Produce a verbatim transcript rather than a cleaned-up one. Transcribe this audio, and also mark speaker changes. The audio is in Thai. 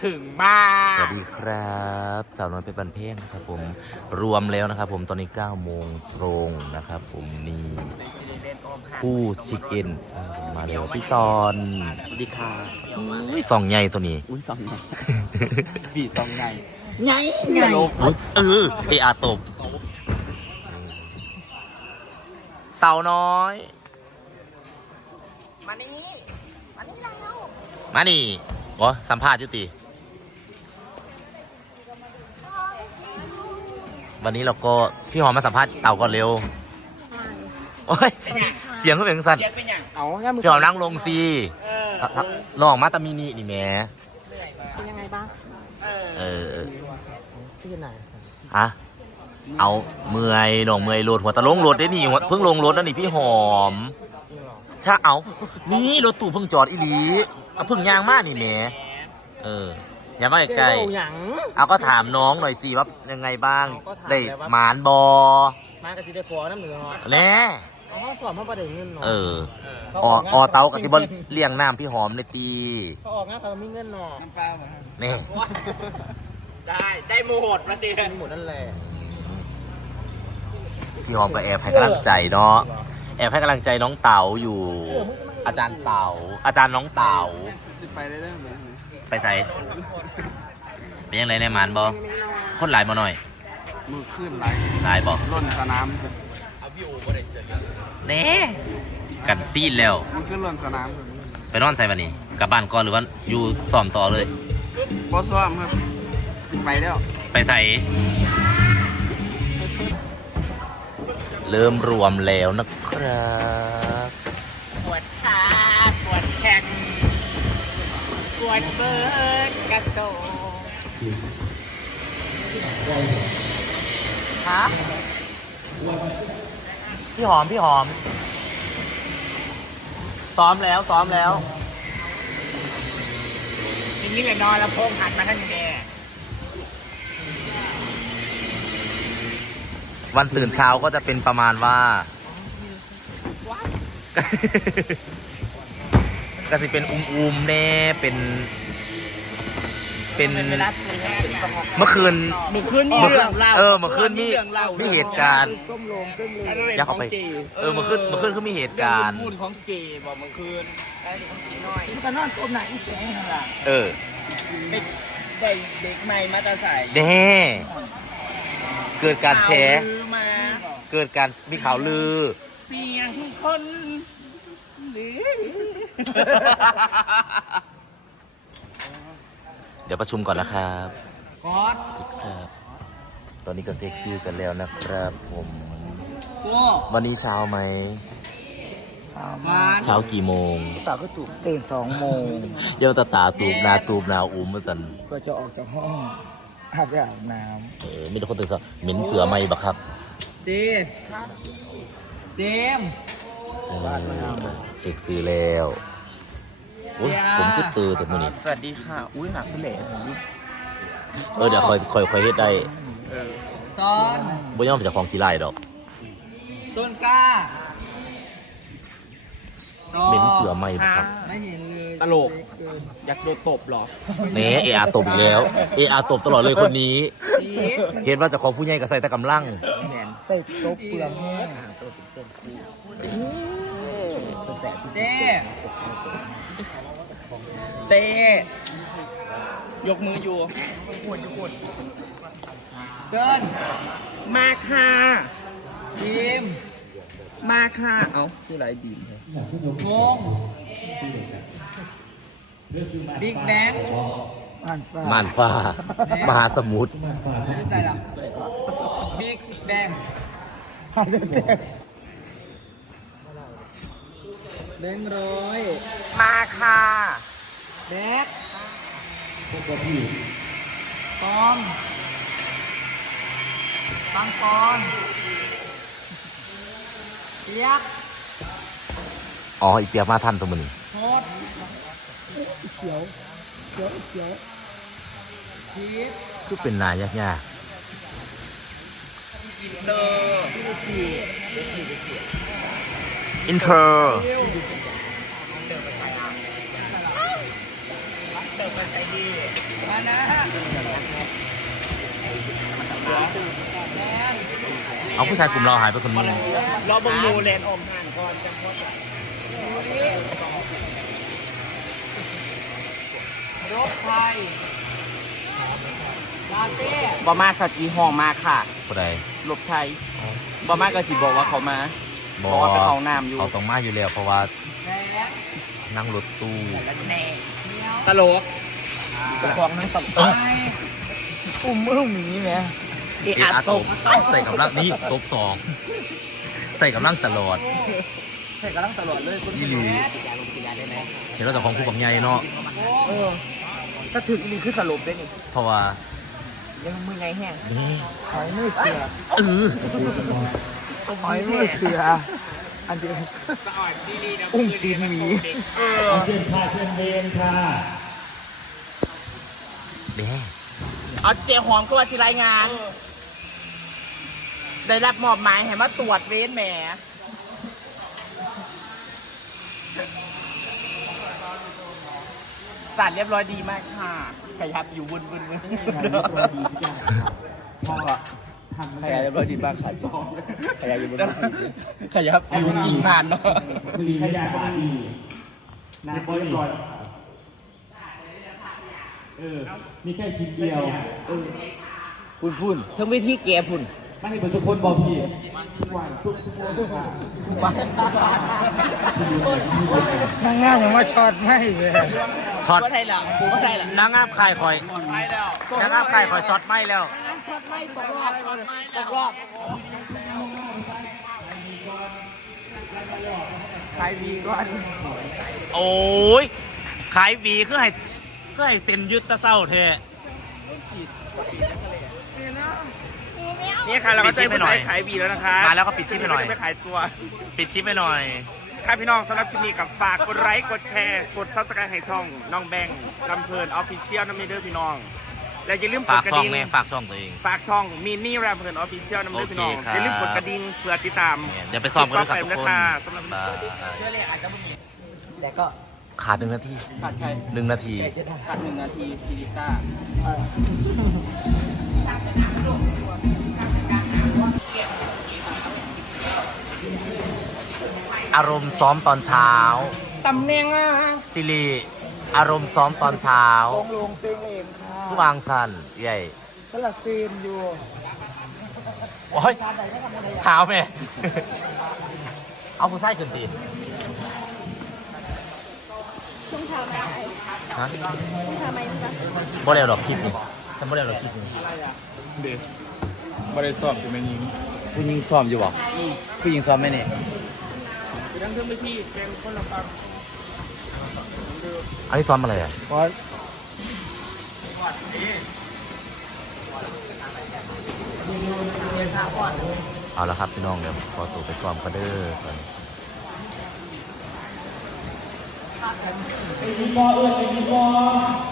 Speaker 1: ถึงมาก
Speaker 2: สวัสดีครับสาวน้อยเป็นบันเพ่งนะครับผมรวมแล้วนะครับผมตอนนี้เก้าโมงตรงนะครับผมนี่ผู้ชิคเก้นมาเลยพี่ซอนสวัสดีค่ะอุ้ยซองใหญ่ตัวนี้
Speaker 1: อุ้ยซองใหญ่บีซองใหญ่ใหญ่
Speaker 2: ใหญ่เออเออาตบเต่าน้อย
Speaker 1: มานี่มานี่แล้ว
Speaker 2: มานี่วะสัมภาษณ์ยุติวันนี้เราก็พี่หอมมาสัมภาษณ์เต่าก่อนเร็วโอ้ยเสียงเขาเป็นสั้น
Speaker 1: เอา
Speaker 2: พี่หอมนั่งลงซีลองมาตามินินี่แม่
Speaker 1: เป็นยังไงบ้าง
Speaker 2: เออ
Speaker 1: พี่ไหน
Speaker 2: ฮะเอาเมื่อยลงเมื่อยรถหัวตะลงรถได้นี่เพิ่งลงรถแล้วนี่พี่หอมใช่เอานี่รถตู้เพิ่งจอดอีหลีเอาเพิ่งยางมากนี่แม่เอออย่ามาใกล้เอาก็ถามน้องหน่อยสิว่ายังไงบ้างได้หมานบอ
Speaker 1: มากระซิบได้ขอน้ำเหนือ
Speaker 2: แน่
Speaker 1: เอาห้องสอบห้องประเด็นเงินเนาะ
Speaker 2: เออออเตากระซิบเลี้ยงน้ำพี่หอมในตี
Speaker 1: เขาออกงานเขามีเงินเนาะน้ำปลาเหมือน
Speaker 2: นี่
Speaker 1: ได้ได้โมโหดมาตีมีหมดนั่นแหละ
Speaker 2: พี่หอมก็แอบให้กำลังใจเนาะแอบให้กำลังใจน้องเต๋าอยู่อาจารย์เต๋าอาจารย์น้องเต๋า
Speaker 1: ไปได้ได้ไหม
Speaker 2: ไปใส่เป็นยังไงในหมานบอคนหลายมาหน่อย
Speaker 1: มือขึ้นหลาย
Speaker 2: หลายบอ
Speaker 1: ล่นสนาม
Speaker 2: เน่กันซีดแล้ว
Speaker 1: มันขึ้นล่นสนาม
Speaker 2: ไปนอนใส่วันนี้กลับบ้านก่อนหรือว่าอยู่ซ้อมต่อเลย
Speaker 1: บอสซ้อมครับไปแล้ว
Speaker 2: ไปใส่เริ่มรวมแล้วนะครับ
Speaker 1: ปวดขาปวดแขนปวดเบิร์ดกระโดดฮะ
Speaker 2: พี่หอมพี่หอมซ้อมแล้วซ้อมแล้ว
Speaker 1: ทีนี้เลยนอนแล้วโพงหันมาท่านแม่
Speaker 2: วันตื่นเช้าก็จะเป็นประมาณว่าก็จะเป็นอุ้มๆแน่เป็นเป็นเมื่อคืน
Speaker 1: เมื่อคืนนี่เรื่องเล่า
Speaker 2: เออเมื่อคืนนี่มีเหตุการณ์อยากเข้าไปเออเมื่อคืนเมื่อคืนเขามีเหตุการณ์
Speaker 1: พูดของเจบอกเมื่อคืนได้ของเจน้อยก็นอนก้มหน้าอีแสงนั่นแหละ
Speaker 2: เออ
Speaker 1: ได้เด็กใหม่มาตาใส่
Speaker 2: เด้เกิดการแชร์เกิดการมีข่าวลือ
Speaker 1: เพียงคนหรือ
Speaker 2: เดี๋ยวประชุมก่อนนะครับ
Speaker 1: กอด
Speaker 2: ครับตอนนี้ก็เซ็กซี่กันแล้วนะครับผมวันนี้เช้าไหมเช้ากี่โมง
Speaker 1: ตาก็ตูบตื่นสองโมง
Speaker 2: เดี๋ยวตาตาตูบนาตูบนาอุ้มมาสัน
Speaker 1: ก็จะออกจากห้องอาบอาบน้
Speaker 2: ำเออไม่ได้คนตื่นสายเหม็นเสือไหมบักครับ
Speaker 1: เจมเจม
Speaker 2: เช็คซื้อแล้วผมก็ตื่นแต่มื่อนี้
Speaker 1: สวัสดีค่ะอุ้ยหนักขึ้นเลย
Speaker 2: เออเดี๋ยวคอยคอยคอยเฮ็ดได้
Speaker 1: ซ้อน
Speaker 2: บ่ย่อมจากของขี้ไล่ดอก
Speaker 1: ต้นกล้า
Speaker 2: เหม็นเสือไหมครับ
Speaker 1: ไม่เห็นเลยตลกอยากโดนตบหรอ
Speaker 2: เน่เออาตบอีกแล้วเออาตบตลอดเลยคนนี้เห็นว่าจะของผู้ใหญ่กับใส่แต่กำลัง
Speaker 1: ใส่โต๊ะเปลือกแห้งเต้เต้ยกมืออยู่ปวดอยู่ปวดเดินมาค่ะบีมมาค่ะเอ้าชื่ออะไรบีมงงบิ๊กแบง
Speaker 2: ม่านฟ้ามหาสมุทร
Speaker 1: ใส่ละบิ๊กแบงแบงร้อยมาค่ะแบกปอมปังปอนเปียก
Speaker 2: อ๋ออีเปียกมาทันตัวมึง
Speaker 1: โคตรเขียวเขียวเขียวพีช
Speaker 2: คือเป็นนายยากยาก
Speaker 1: อินเตอร์
Speaker 2: อินเตอร์
Speaker 1: ดติมกันใจดีมานะ
Speaker 2: เอาผู้ชายกลุ่มเราหายไปคนนึง
Speaker 1: รอบังมูเลนอมห่านก่อนจะพบรถไทยลาเต้บอมากค่ะจีห้องมาค่ะ
Speaker 2: ผู้ใด
Speaker 1: รถไทยบอมากก็สิบอกว่าเขามา
Speaker 2: บอ
Speaker 1: เพราะว่าไปเข้าน้ำอยู่
Speaker 2: เขาต้องมาอยู่แล้วเพราะว่านั่งรถตู้
Speaker 1: ตลกกระพองนั่งตบอุ้มมือหมีไหมเอ
Speaker 2: เอ
Speaker 1: อา
Speaker 2: อา
Speaker 1: ต
Speaker 2: ต
Speaker 1: บบ
Speaker 2: ใส่กำลังนี่ตบสองใส่กำลังตลอด
Speaker 1: ใส่กำลังตลอดเลยคุณ
Speaker 2: นี่อยู่
Speaker 1: ได้ไหม
Speaker 2: เห็นเราแต่ของคู่กับใหญ่เนาะ
Speaker 1: เออถ้าถึงนี่คือสรุปได้นี่
Speaker 2: เพราะว่า
Speaker 1: ยังมือไงแห้ง
Speaker 2: นี่
Speaker 1: หอยมือเสือ
Speaker 2: เออ
Speaker 1: หอยมือเสืออันเดียวอุ้งตีนหมีเออ
Speaker 3: เชิญค่ะเชิญเวรค่ะ
Speaker 2: แม่
Speaker 1: เอาเจหอมก็ว่าที่รายงาน ได้รับมอบหมายให้มาตรวจเวรแหมสัตว์เรียบร้อยดีมากค่ะขยับอยู่บนบนบน
Speaker 3: พ่อทำ
Speaker 1: ขยับเรียบร้อยดีมากค่ะขยับอยู่บนขยับอยู่อีกนานเนาะ
Speaker 3: คือขยะก็ดีน้ำก็ดีเออมีแค่ชิ้นเดียวเออ
Speaker 1: พุ่นพุ่นทั้งวิธีแกพุ่น
Speaker 3: ไม่มีประสบคนบอกพี่หวานทุกทุกคนค่ะ
Speaker 1: นางงามยังมาช็อตไม่เลย
Speaker 2: ช็อต
Speaker 1: ว่าไทยหลังกูว่าไทยหลัง
Speaker 2: นางงามคายคอยนางงามคายคอยช็อตไม่แล้ว
Speaker 1: ช็อตไม่ตกรอบตกรอบใครมีก่อน
Speaker 2: โอ้ยขายหวีคือให้คือให้เซ็นยึดตะเศร้าเท
Speaker 4: นี่ค่ะเราก็จะ
Speaker 2: ปิดคลิปให้หน่อย
Speaker 4: ขายวีแล้วนะคะ
Speaker 2: มาแล้วก็ปิดคลิปให้หน่อย
Speaker 4: ไปขายตัว
Speaker 2: ปิดคลิปไปหน่อย
Speaker 4: ค่ะพี่น้องสำหรับคลิปนี้กับฝากกดไลค์กดแชร์กดซับสไครต์ให้ช่องน้องแบงค์ลำเพลินออฟฟิเชียลน้ำมีเด้อพี่น้อง และอย่าลืมก
Speaker 2: ฝา
Speaker 4: ด
Speaker 2: ก
Speaker 4: กระ
Speaker 2: ช่อง
Speaker 4: ดิ่ง
Speaker 2: แม่ฝากช่องตัวเอง
Speaker 4: ฝากช่องมินี่แรมเพลินออฟฟิเชียลน้ำเด้อพี่น้อง
Speaker 2: โอเคครับ
Speaker 4: อย่าลืมกดกระดิ่งเพื่อติดตาม
Speaker 2: เดี๋ยวไปซ้อมกันด้วยครับทุกคน
Speaker 4: ต่อไปนะคะสำหรับ
Speaker 2: บาย
Speaker 1: แต่ก็
Speaker 2: ขาดหนึ่งนาที
Speaker 1: ขาดใคร
Speaker 2: หนึ่งนาที
Speaker 1: ขาดหนึ่งนาทีซีริต้า
Speaker 2: อารมณ์ซ้อมตอนเช้า
Speaker 1: ตำแหน่งอ่ะ
Speaker 2: ซิริอารมณ์ซ้อมตอนเช้า
Speaker 1: ลงลงเซ็งเองค่ะ
Speaker 2: ผู้วางสันใหญ่
Speaker 1: สลัดซีนอยู่
Speaker 2: โอ้ยเท้าแม่ เอาผู้ชายขึ้นตี
Speaker 5: ช่วงเช้าไม่ได้
Speaker 2: ฮะ
Speaker 5: ช่วงเช้าไม่ได้
Speaker 2: บ่เร็วดอกคลิปนี่ฉันบ่เร็วดอกคลิปนี่
Speaker 3: เด็กบริสุทธิ์อยู่ในนี้
Speaker 2: ผู้หญิงซ้อมอยู่บ่ผู้หญิงซ้อมไหมเนี่ย
Speaker 4: นั่งเครื่องไปที่แกงคนละฟัง
Speaker 2: อันนี้ซ้อมอะไรอ่ะ
Speaker 1: เพราะ
Speaker 2: เอาละครับพี่น้องเดี๋ยวขอตัวไปซ้อมกันเด้อก่อน
Speaker 3: มีบอเออมีบอ